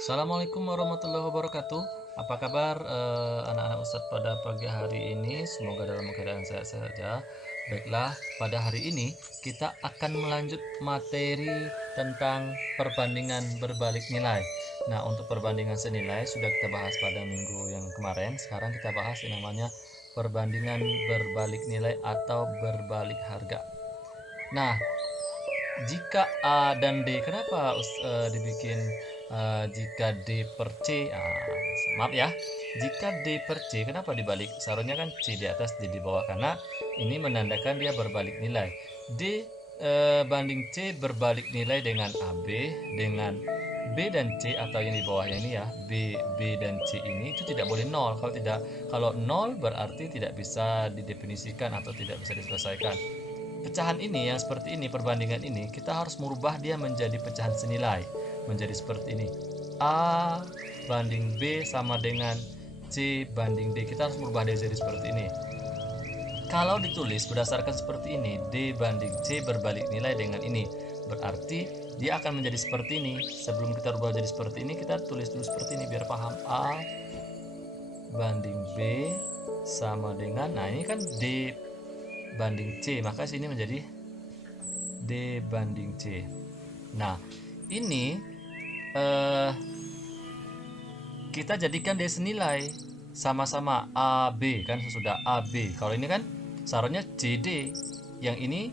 Assalamualaikum warahmatullahi wabarakatuh. Apa kabar anak-anak Ustadz pada pagi hari ini? Semoga dalam keadaan sehat-sehat saja. Baiklah, pada hari ini kita akan melanjut materi tentang perbandingan berbalik nilai. Nah, untuk perbandingan senilai sudah kita bahas pada minggu yang kemarin. Sekarang kita bahas yang namanya perbandingan berbalik nilai atau berbalik harga. Nah, jika A dan D, kenapa dibikin jika D per C? Maaf ya, jika D per C, kenapa dibalik? Seharusnya kan C di atas, D di bawah, karena ini menandakan dia berbalik nilai. D banding C berbalik nilai dengan AB, dengan B dan C atau yang di bawahnya ini ya, B dan C ini itu tidak boleh nol. Kalau nol berarti tidak bisa didefinisikan atau tidak bisa diselesaikan. Pecahan ini yang seperti ini, perbandingan ini kita harus merubah dia menjadi pecahan senilai, menjadi seperti ini. A banding B sama dengan C banding D. Kita harus merubah dia jadi seperti ini. Kalau ditulis berdasarkan seperti ini, D banding C berbalik nilai dengan ini, berarti dia akan menjadi seperti ini. Sebelum kita rubah jadi seperti ini, kita tulis dulu seperti ini biar paham. A banding B sama dengan, nah ini kan D banding C, maka sini menjadi D banding C. Nah, ini kita jadikan D senilai, sama-sama AB kan, sesudah AB. Kalau ini kan seharusnya CD, yang ini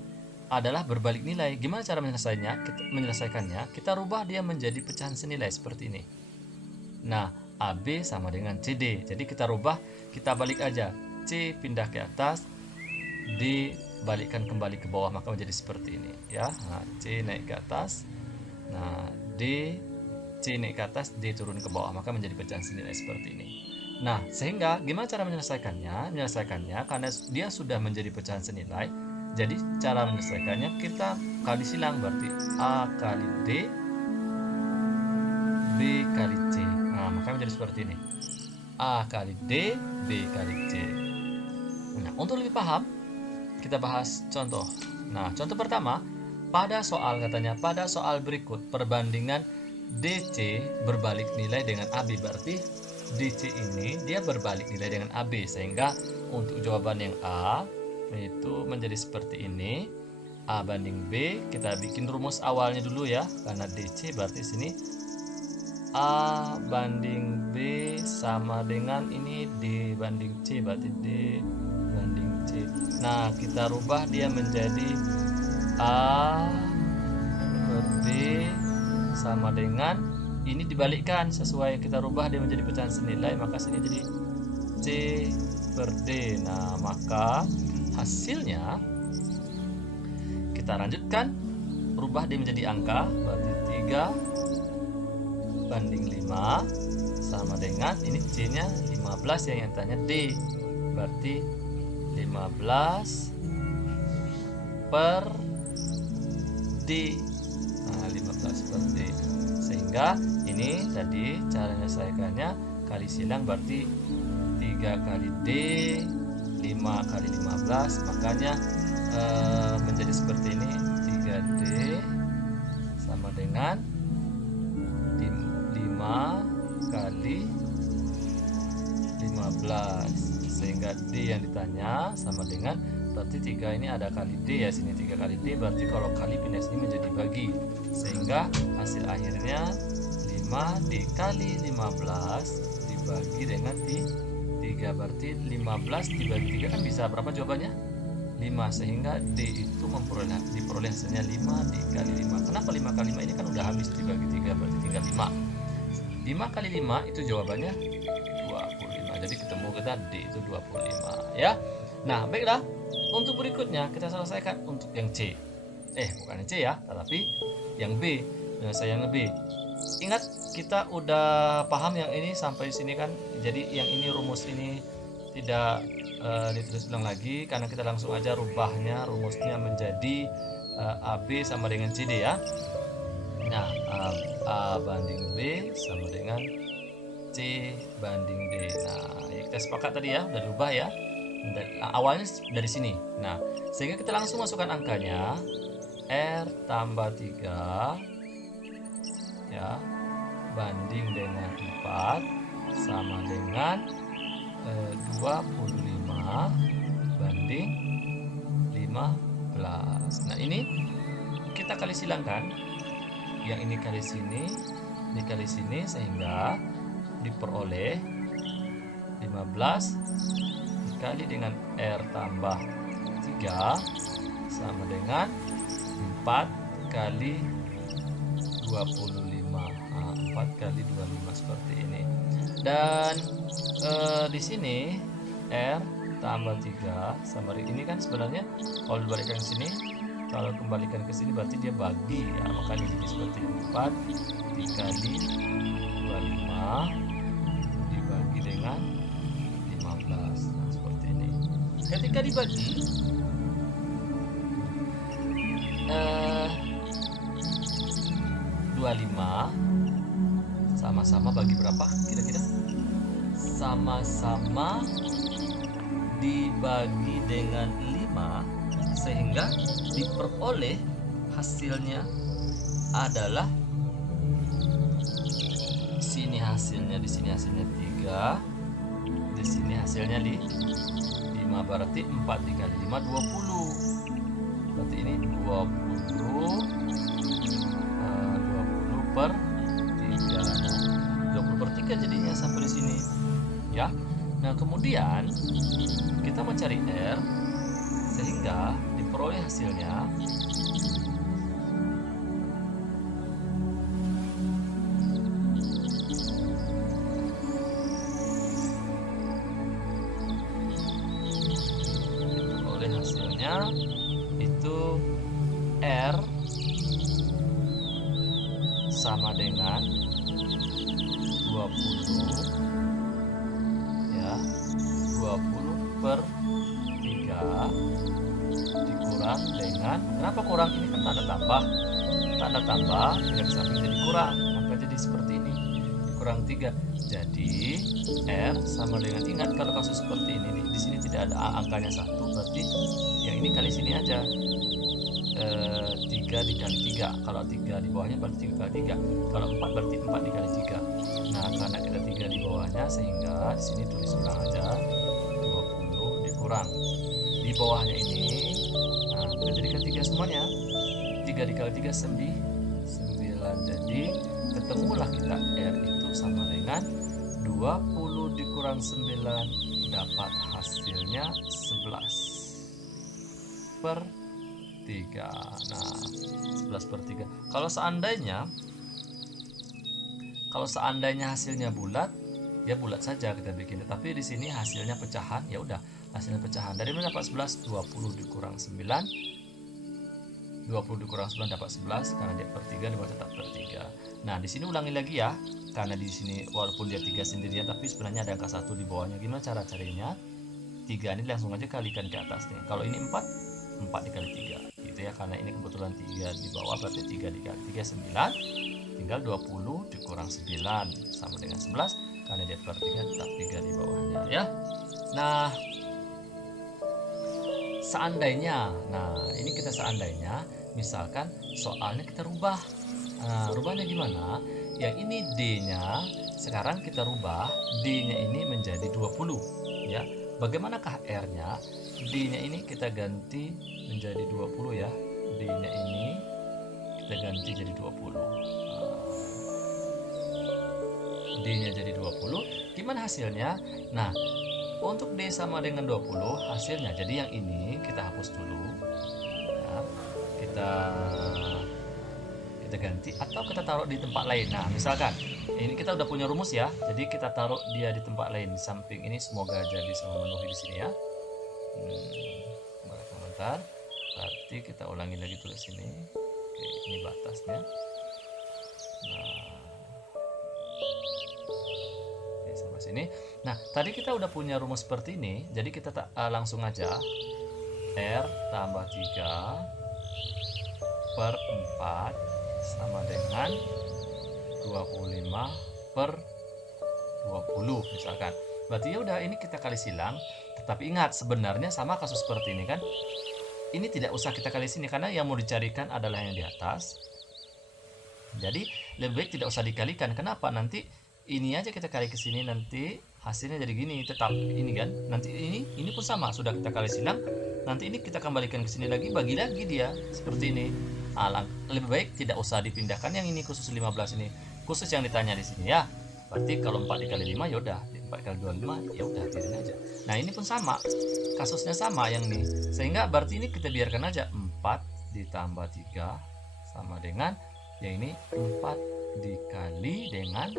adalah berbalik nilai. Gimana cara menyelesaikannya? Kita rubah dia menjadi pecahan senilai seperti ini. Nah, AB sama dengan CD. Jadi kita rubah, kita balik aja. C pindah ke atas, D balikkan kembali ke bawah, maka menjadi seperti ini ya. Nah, C naik ke atas, nah C naik ke atas, D turun ke bawah, maka menjadi pecahan senilai seperti ini. Nah, sehingga gimana cara menyelesaikannya? Karena dia sudah menjadi pecahan senilai, jadi cara menyelesaikannya kita kali silang, berarti A kali D, B kali C. Nah, maka menjadi seperti ini, A kali D, B kali C. Nah, untuk lebih paham kita bahas contoh. Nah, contoh pertama, pada soal berikut perbandingan DC berbalik nilai dengan AB, berarti DC ini dia berbalik nilai dengan AB, sehingga untuk jawaban yang A itu menjadi seperti ini. A banding B, kita bikin rumus awalnya dulu ya, karena DC berarti sini A banding B sama dengan ini D banding C, berarti D banding C. Nah, kita rubah dia menjadi A per B sama dengan ini dibalikkan, sesuai kita rubah dia menjadi pecahan senilai, maka sini jadi C per D. Nah, maka hasilnya kita lanjutkan, rubah dia menjadi angka, berarti 3 banding 5 sama dengan ini C nya 15 yang tanya D, berarti 15 per D. Nah, 15 per D. Sehingga ini tadi cara menyelesaikannya kali silang, berarti 3 kali D, 5 kali 15, makanya menjadi seperti ini, 3D sama dengan 5 kali 15, sehingga D yang ditanya sama dengan, berarti 3 ini ada kali D ya, sini 3 kali D, berarti kalau kali pindah sini menjadi bagi, sehingga hasil akhirnya 5 dikali 15 dibagi dengan 3, berarti 15 dibagi 3 kan bisa berapa jawabannya? 5, sehingga D itu diperoleh hasilnya 5 dikali 5. Kenapa 5 kali 5? Ini kan udah habis dibagi 3, berarti tinggal 5. 5 kali 5 itu jawabannya 25. Jadi ketemu kita D itu 25 ya. Nah, baiklah. Untuk berikutnya kita selesaikan untuk yang C. Bukan yang C ya, tetapi yang B. Penyelesaian yang B. Ingat, kita udah paham yang ini sampai sini kan. Jadi yang ini rumus ini tidak ditulis ulang lagi, karena kita langsung aja rubahnya rumusnya menjadi AB sama dengan CD ya. Nah, A banding B sama dengan C banding D. Nah, kita sepakat tadi ya, udah diubah ya. Awalnya dari sini. Nah, sehingga kita langsung masukkan angkanya. R tambah 3 ya banding dengan 4 sama dengan 25 banding 15. Nah, ini kita kali silangkan. Yang ini kali sini, dikali sini, sehingga diperoleh 15 dikali dengan R tambah 3 sama dengan 4 kali 25. Nah, 4 kali 25 seperti ini. Dan di sini R tambah 3 sama ini kan sebenarnya kalau dibalikkan ke sini, kalau kembalikan ke sini berarti dia bagi ya, makanya jadi seperti 4 dikali 25 dibagi dengan 15. Nah, seperti ini. Ketika dibagi 25 sama-sama bagi berapa kira-kira? Sama-sama dibagi dengan 5, sehingga diperoleh hasilnya adalah di sini hasilnya 3, di sini hasilnya 5, berarti 4 dikali 5 20. Berarti ini 20 per 3. Nah, 20 per 3 jadinya sampai di sini ya. Nah, kemudian kita mencari R sehingga diperoleh hasilnya itu R sama dengan 20 ya, 20 per 3 dikurang dengan, kenapa kurang? Ini kan tanda tambah yang di samping jadi kurang, maka jadi seperti ini, kurang 3. Jadi R sama dengan, ingat kalau kasus seperti ini nih, di sini tidak ada angkanya 1, berarti yang ini kali sini aja. 3 dikali 3, kalau 3 di bawahnya berarti 3 kali 3, kalau 4 berarti 4 dikali 3. Nah, karena kita 3 di bawahnya, sehingga di sini tulis ulang aja 20 dikurang di bawahnya ini. Nah, kita jadikan 3 semuanya. 3 dikali 3 9. Jadi ketemulah kita R itu sama dengan 20 dikurang 9, dapat hasilnya 11 per 3. Nah, 11 per 3. Kalau seandainya hasilnya bulat, ya bulat saja kita bikin. Tapi di sini hasilnya pecahan, ya udah, hasilnya pecahan. Dari mana dapat 11? 20 dikurang 9. 20 dikurang 9 dapat 11, karena dia per 3 dibuat tetap per 3. Nah, di sini ulangi lagi ya. Karena di sini walaupun dia 3 sendirian, tapi sebenarnya ada angka 1 di bawahnya. Gimana cara carinya? 3 ini langsung aja kalikan ke atas nih. Kalau ini 4 dikali 3 gitu ya, karena ini kebetulan 3 di bawah, berarti 3 dikali 3 9, tinggal 20 dikurang 9 sama dengan 11, karena dia per 3 tetap 3 di bawahnya ya. Nah, seandainya, ini kita seandainya, misalkan soalnya kita rubah. Nah, rubahnya gimana? Yang ini D-nya sekarang kita rubah, D-nya ini menjadi 20 ya. Bagaimanakah R-nya? D-nya ini kita ganti menjadi 20 ya. D-nya ini kita ganti jadi 20. D-nya jadi 20. Gimana hasilnya? Nah, untuk D sama dengan 20 hasilnya, jadi yang ini kita hapus dulu ya. Kita ganti atau kita taruh di tempat lain. Nah, misalkan ini kita udah punya rumus ya, jadi kita taruh dia di tempat lain di samping ini. Semoga aja bisa memenuhi di sini ya. Komentar. Berarti kita ulangi lagi tulis ini. Oke, ini batasnya. Nah, oke, sampai sini. Nah, tadi kita udah punya rumus seperti ini, jadi kita langsung aja R tambah 3 per 4 sama dengan 25 per 20 misalkan. Berarti ya udah, ini kita kali silang. Tetapi ingat, sebenarnya sama kasus seperti ini kan, ini tidak usah kita kali sini karena yang mau dicarikan adalah yang di atas. Jadi lebih baik tidak usah dikalikan. Kenapa? Nanti ini aja kita kali ke sini, nanti hasilnya jadi gini, tetap ini kan. Nanti ini pun sama, sudah kita kali silang, nanti ini kita kembalikan ke sini lagi, bagi lagi dia seperti ini. Lebih baik tidak usah dipindahkan yang ini, khusus 15 ini, khusus yang ditanya di sini ya. Berarti kalau 4 dikali 5 ya udah, 4 kali 25 ya udah, tirin aja. Nah ini pun sama, kasusnya sama yang ini, sehingga berarti ini kita biarkan aja 4 ditambah 3 sama dengan yang ini 4 dikali dengan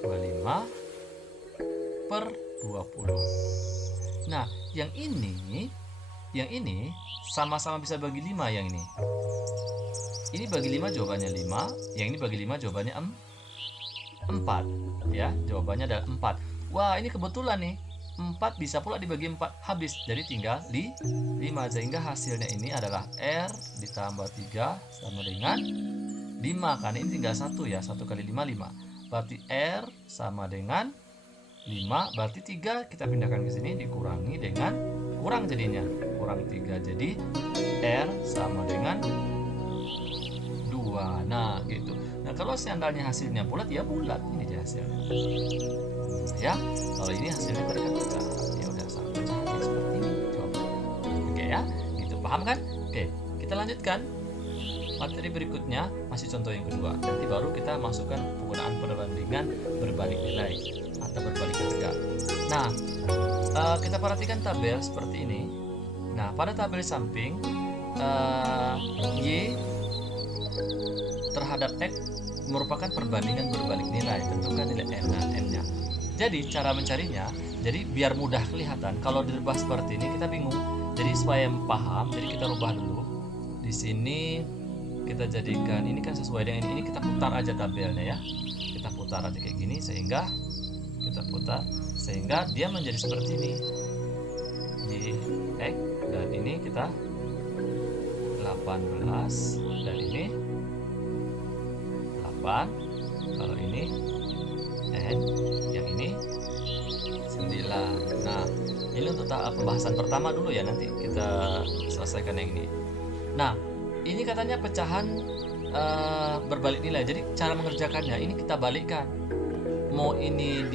25 per 20. Nah yang ini sama-sama bisa bagi 5. Yang ini bagi 5 jawabannya 5, yang ini bagi 5 jawabannya 4 ya, jawabannya adalah 4. Wah ini kebetulan nih, 4 bisa pula dibagi 4, habis, jadi tinggal di 5, sehingga hasilnya ini adalah R ditambah 3 sama dengan 5, karena ini tinggal 1 ya, 1 kali 5 5, berarti R sama dengan 5, berarti 3 kita pindahkan ke sini, dikurangi dengan kurang, jadinya kurang 3, jadi R sama dengan 2. Nah gitu. Nah kalau seandainya hasilnya bulat ya bulat, ini dia hasilnya ya. Kalau ini hasilnya berkata ya udah sama saja seperti ini. Coba. Oke ya, gitu, paham kan? Oke, kita lanjutkan materi berikutnya, masih contoh yang kedua. Nanti baru kita masukkan penggunaan perbandingan berbalik nilai atau berbalik harga. Nah kita perhatikan tabel seperti ini. Nah pada tabel samping Y terhadap X merupakan perbandingan berbalik nilai, tentukan nilai N. Nah, N-nya. Jadi cara mencarinya, jadi biar mudah kelihatan. Kalau dirubah seperti ini kita bingung. Jadi supaya paham, jadi kita rubah dulu. Di sini kita jadikan ini kan sesuai dengan ini kita putar aja tabelnya ya. Kita putar aja kayak gini, sehingga kita putar sehingga dia menjadi seperti ini. Y X, dan ini kita 18, dan ini 8, kalau ini N, yang ini 9. Nah ini untuk tahap pembahasan pertama dulu ya, nanti kita selesaikan yang ini. Nah ini katanya pecahan berbalik nilai. Jadi cara mengerjakannya ini kita balikkan. Mau ini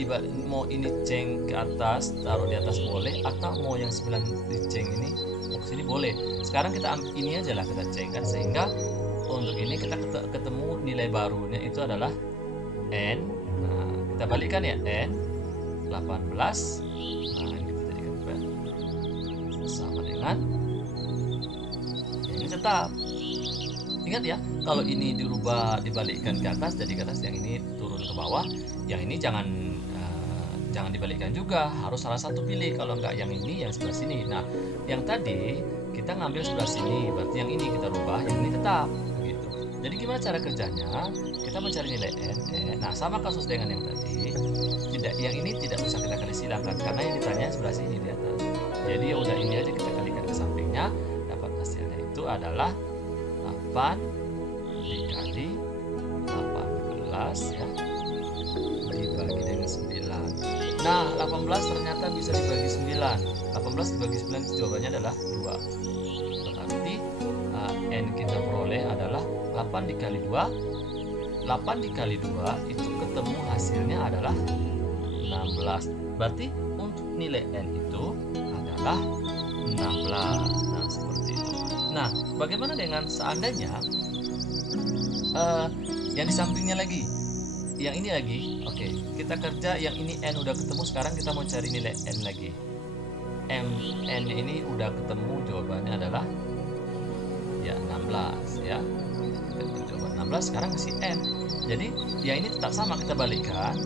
ceng ke atas, taruh di atas boleh, atau mau yang 9 diceng ini mau sini boleh. Sekarang kita ini aja lah, kita cengkan, sehingga untuk ini kita ketemu nilai barunya itu adalah N. Nah kita balikkan ya, N 18. Nah ini kita jadikan sama dengan ini, tetap ingat ya, kalau ini dirubah dibalikkan ke atas, jadi ke atas, yang ini turun ke bawah, yang ini jangan dibalikkan juga, harus salah satu pilih. Kalau enggak yang ini, yang sebelah sini. Nah yang tadi kita ngambil sebelah sini, berarti yang ini kita rubah, yang ini tetap begitu. Jadi gimana cara kerjanya? Kita mencari nilai N. Nah sama kasus dengan yang tadi, yang ini tidak usah kita kali silangkan, karena yang ditanya sebelah sini di atas. Jadi ya udah, ini aja kita kalikan ke sampingnya, dapat hasilnya itu adalah 8 dikali 18 ya, dibagi dengan 9. Nah 18 ternyata bisa dibagi 9. 18 dibagi 9 jawabannya adalah 2. Berarti N kita peroleh adalah 8 dikali 2. 8 dikali 2 itu ketemu hasilnya adalah 16. Berarti untuk nilai N itu adalah 16. Nah seperti itu. Nah bagaimana dengan seandainya yang di sampingnya lagi, yang ini lagi. Oke, kita kerja yang ini N udah ketemu, sekarang kita mau cari nilai N lagi. N ini udah ketemu, jawabannya adalah ya 16 ya. Kita coba 16, sekarang kasih N. Jadi yang ini tetap sama, kita balikkan.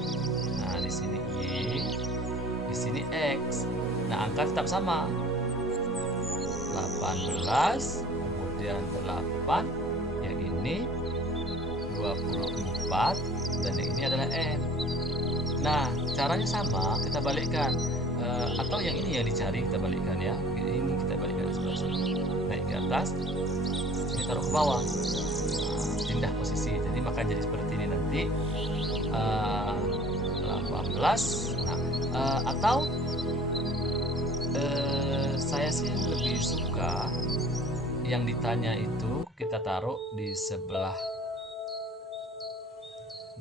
Nah di sini Y, di sini X. Nah angka tetap sama, 18 kemudian 8, yang ini 24, dan yang ini adalah N. Nah caranya sama, kita balikkan, atau yang ini yang dicari kita balikkan ya. Ini kita balikkan sebelah sini, naik ke atas, ini taruh ke bawah. Nah, pindah posisi, jadi maka jadi seperti ini nanti 18. Nah, atau saya sih lebih suka yang ditanya itu kita taruh di sebelah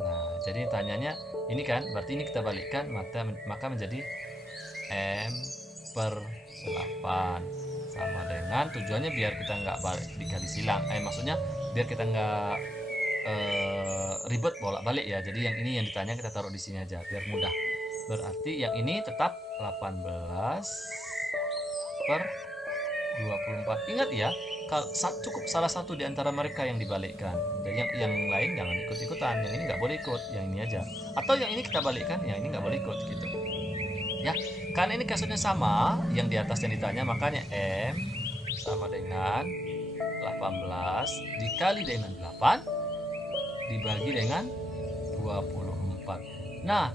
Nah, jadi tanyanya ini kan, berarti ini kita balikkan, maka menjadi M per 8 sama dengan, tujuannya biar kita nggak balik dikali silang, maksudnya biar kita nggak ribet bolak-balik ya. Jadi yang ini yang ditanya kita taruh di sini aja biar mudah. Berarti yang ini tetap 18 per 24. Ingat ya, cukup salah satu di antara mereka yang dibalikkan. Dan yang lain jangan ikut-ikutan. Yang ini nggak boleh ikut, yang ini aja. Atau yang ini kita balikkan, yang ini nggak boleh ikut gitu. Ya, karena ini kasusnya sama, yang di atas yang ditanya, makanya M sama dengan 18 dikali dengan 8 dibagi dengan 24. Nah,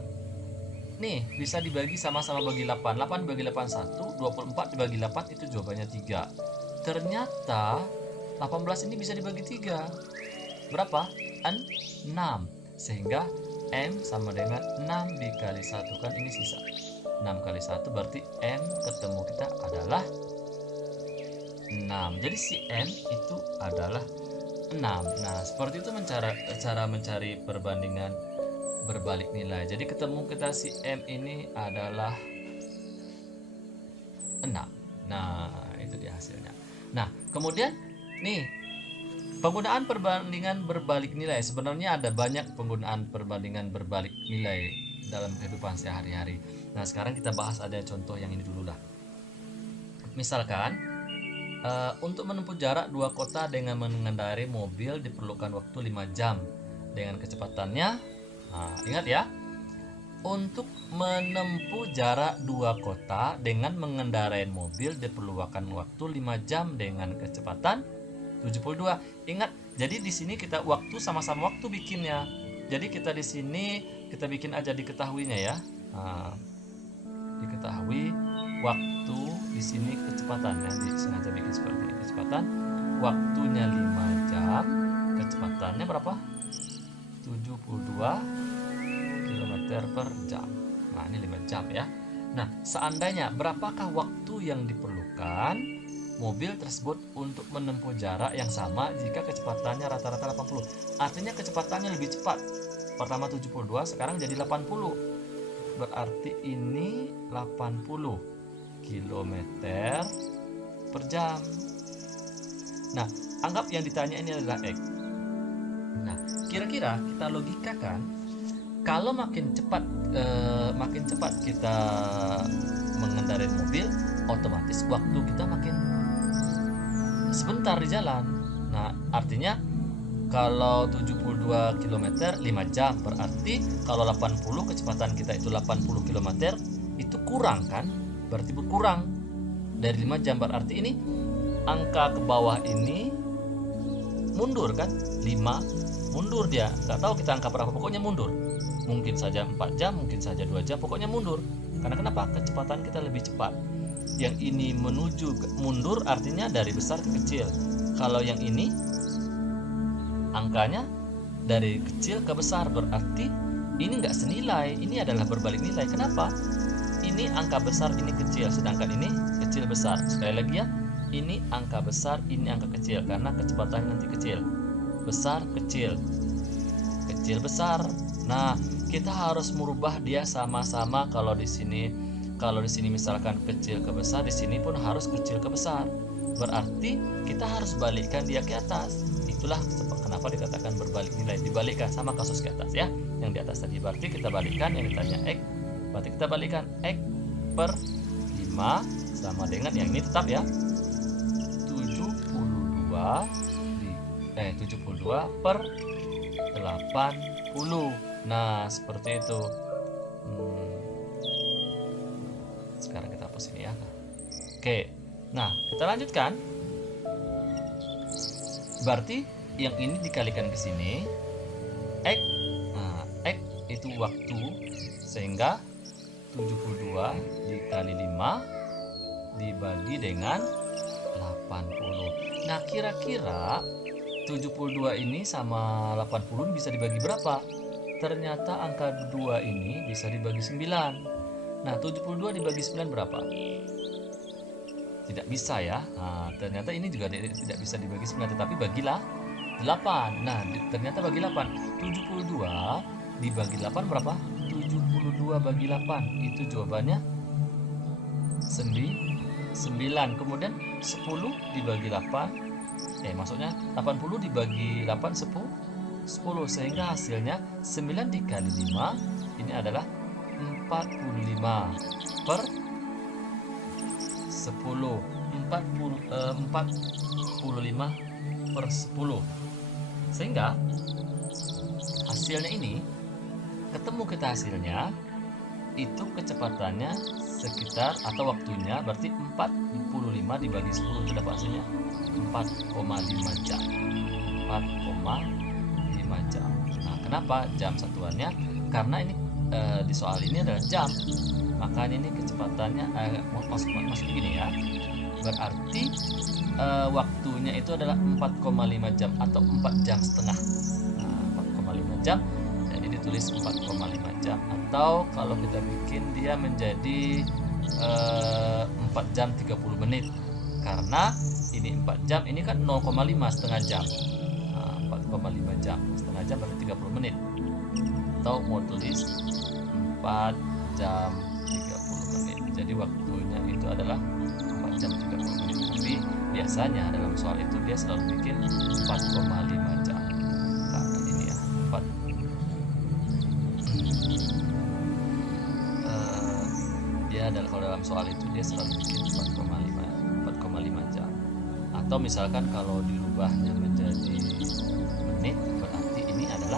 nih bisa dibagi sama-sama bagi 8. 8 dibagi 8 1, 24 dibagi 8 itu jawabannya 3. Ternyata 18 ini bisa dibagi 3. Berapa? 6. Sehingga M sama dengan 6 dikali 1, kan ini sisa 6 kali 1, berarti M ketemu kita adalah 6. Jadi si M itu adalah 6. Nah, seperti itu cara mencari perbandingan berbalik nilai. Jadi ketemu kita si M ini adalah 6. Nah, itu dia hasilnya. Nah, kemudian nih penggunaan perbandingan berbalik nilai. Sebenarnya ada banyak penggunaan perbandingan berbalik nilai dalam kehidupan sehari-hari. Nah, sekarang kita bahas ada contoh yang ini dulu lah. Misalkan untuk menempuh jarak 2 kota dengan mengendarai mobil diperlukan waktu 5 jam dengan kecepatannya. Nah, ingat ya, untuk menempuh jarak 2 kota dengan mengendarai mobil diperlukan waktu 5 jam dengan kecepatan 72. Ingat, jadi di sini kita waktu sama-sama waktu bikinnya. Jadi kita di sini kita bikin aja diketahuinya ya. Nah, diketahui waktu di sini kecepatannya, disengaja bikin seperti ini. Kecepatan waktunya 5 jam, kecepatannya berapa? 72 km per jam. Nah, ini 5 jam ya. Nah, seandainya berapakah waktu yang diperlukan mobil tersebut untuk menempuh jarak yang sama jika kecepatannya rata-rata 80? Artinya kecepatannya lebih cepat. Pertama 72, sekarang jadi 80. Berarti ini 80 km per jam. Nah, anggap yang ditanya ini adalah X. Nah, kira-kira kita logikakan, kalau makin cepat kita mengendarai mobil, otomatis waktu kita makin sebentar di jalan. Nah, artinya kalau 72 km 5 jam, berarti kalau 80 kecepatan kita itu 80 km, itu kurang kan? Berarti berkurang dari 5 jam, berarti ini angka ke bawah ini mundur kan? 5 mundur dia. Nggak tahu kita angka berapa, pokoknya mundur. Mungkin saja 4 jam, mungkin saja 2 jam, pokoknya mundur. Karena kenapa? Kecepatan kita lebih cepat. Yang ini menuju mundur artinya dari besar ke kecil. Kalau yang ini angkanya dari kecil ke besar, berarti ini nggak senilai, ini adalah berbalik nilai. Kenapa? Ini angka besar, ini kecil, sedangkan ini kecil besar. Sekali lagi ya, ini angka besar, ini angka kecil, karena kecepatannya nanti kecil, besar kecil, kecil besar. Nah, kita harus merubah dia sama-sama. Kalau di sini misalkan kecil ke besar, di sini pun harus kecil ke besar. Berarti kita harus balikkan dia ke atas. Itulah kenapa dikatakan berbalik nilai, dibalikkan sama kasus ke atas ya. Yang di atas tadi berarti kita balikkan, yang ditanya X, berarti kita balikkan X per 5 sama dengan yang ini tetap ya, 72 per 80. Nah, seperti itu. Sekarang kita hapus ini ya. Oke. Nah, kita lanjutkan. Berarti yang ini dikalikan ke sini, X. Nah, X itu waktu, sehingga 72 dikali 5 dibagi dengan 80. Nah, kira-kira 72 ini sama 80 bisa dibagi berapa? Ternyata angka 2 ini bisa dibagi 9. Nah, 72 dibagi 9 berapa? Tidak bisa ya. Nah, ternyata ini juga tidak bisa dibagi 9, tetapi bagilah 8. Nah, ternyata bagi 8. 72 dibagi 8 berapa? 72 bagi 8. Itu jawabannya 9. Kemudian 10 dibagi 8. Maksudnya 80 dibagi 8 10. Sehingga hasilnya 9 dikali 5 ini adalah 45 per 10. 45 per 10. Sehingga hasilnya ini, ketemu kita hasilnya, itu kecepatannya sekitar atau waktunya berarti 45 dibagi 10 itu dapat hasilnya 4,5 jam. 4,5 jam. Nah, kenapa jam satuannya? Karena ini di soal ini adalah jam. Makanya ini kecepatannya maksud begini ya. Berarti waktunya itu adalah 4,5 jam atau 4 jam setengah. Nah, 4,5 jam. Jadi ditulis 4,5 jam, atau kalau kita bikin dia menjadi 4 jam 30 menit. Karena ini 4 jam, ini kan 0,5 setengah jam. 4,5 jam, setengah jam berarti 30 menit. Atau mau tulis 4 jam 30 menit. Jadi waktunya itu adalah 4 jam 30 menit. Tapi biasanya dalam soal itu dia selalu bikin 4,5 jam. Karena ini ya, 4 dia adalah, kalau dalam soal itu dia selalu bikin 4,5 jam. Atau misalkan kalau dirubahnya menjadi menit, berarti ini adalah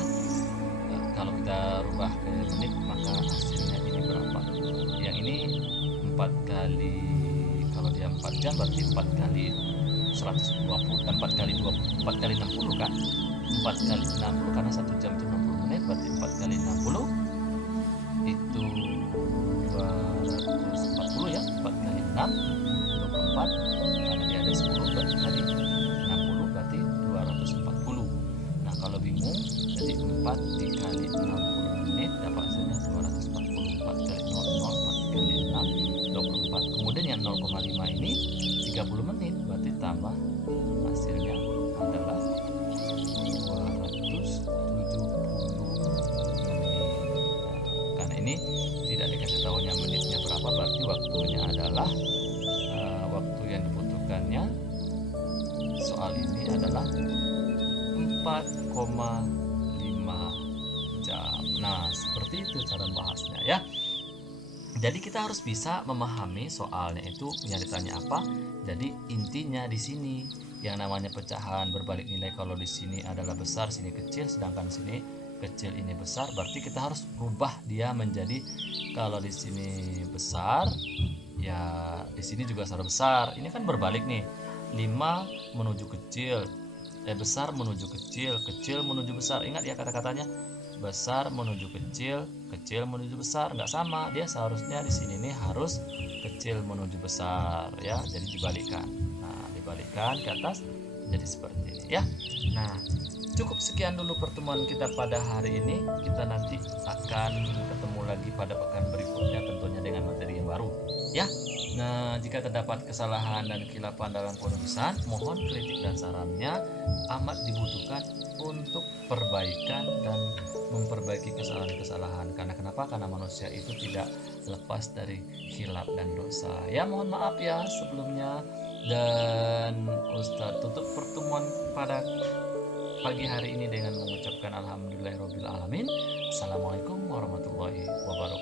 kalau kita rubah ke menit maka hasilnya ini berapa? Yang ini 4 kali, kalau dia 4 jam berarti 4 kali 120 dan 4 kali 60 kan? 4 kali 60 karena 1 jam itu 60 menit, berarti 4 kali 60 itu 240 ya. 4 kali 6 24, karena dia ada 10 berarti tadi 60 berarti 240. Nah, kalau bingung jadi 4 dikali 60 menit dapat hasilnya 240. 4 kali 00, 4 kali 6 24. Kemudian yang 0,5 ini 30 menit, berarti tambah hasilnya adalah 270 menit. Karena ini tidak dikasih tahunya menitnya berapa, berarti waktunya adalah waktu yang dibutuhkannya soal ini adalah 4,5 jam. Nah, seperti itu cara bahasnya ya. Jadi kita harus bisa memahami soalnya itu yang ditanya apa. Jadi intinya di sini yang namanya pecahan berbalik nilai, kalau di sini adalah besar, sini kecil, sedangkan sini kecil ini besar, berarti kita harus rubah dia menjadi, kalau di sini besar ya di sini juga harus besar. Ini kan berbalik nih. 5 menuju kecil, besar menuju kecil, kecil menuju besar. Ingat ya kata-katanya, besar menuju kecil, kecil menuju besar. Nggak sama, dia seharusnya di sini nih harus kecil menuju besar ya. Jadi dibalikkan. Nah, dibalikkan ke atas jadi seperti ini ya. Nah, cukup sekian dulu pertemuan kita pada hari ini. Kita nanti akan ketemu lagi pada pekan berikutnya, tentunya dengan materi yang baru ya. Nah, jika terdapat kesalahan dan kehilapan dalam penulisan, mohon kritik dan sarannya amat dibutuhkan untuk perbaikan dan memperbaiki kesalahan-kesalahan. Karena kenapa? Karena manusia itu tidak lepas dari khilaf dan dosa. Ya, mohon maaf ya sebelumnya. Dan Ustadz tutup pertemuan pada pagi hari ini dengan mengucapkan alhamdulillahirabbil alamin. Assalamualaikum warahmatullahi wabarakatuh.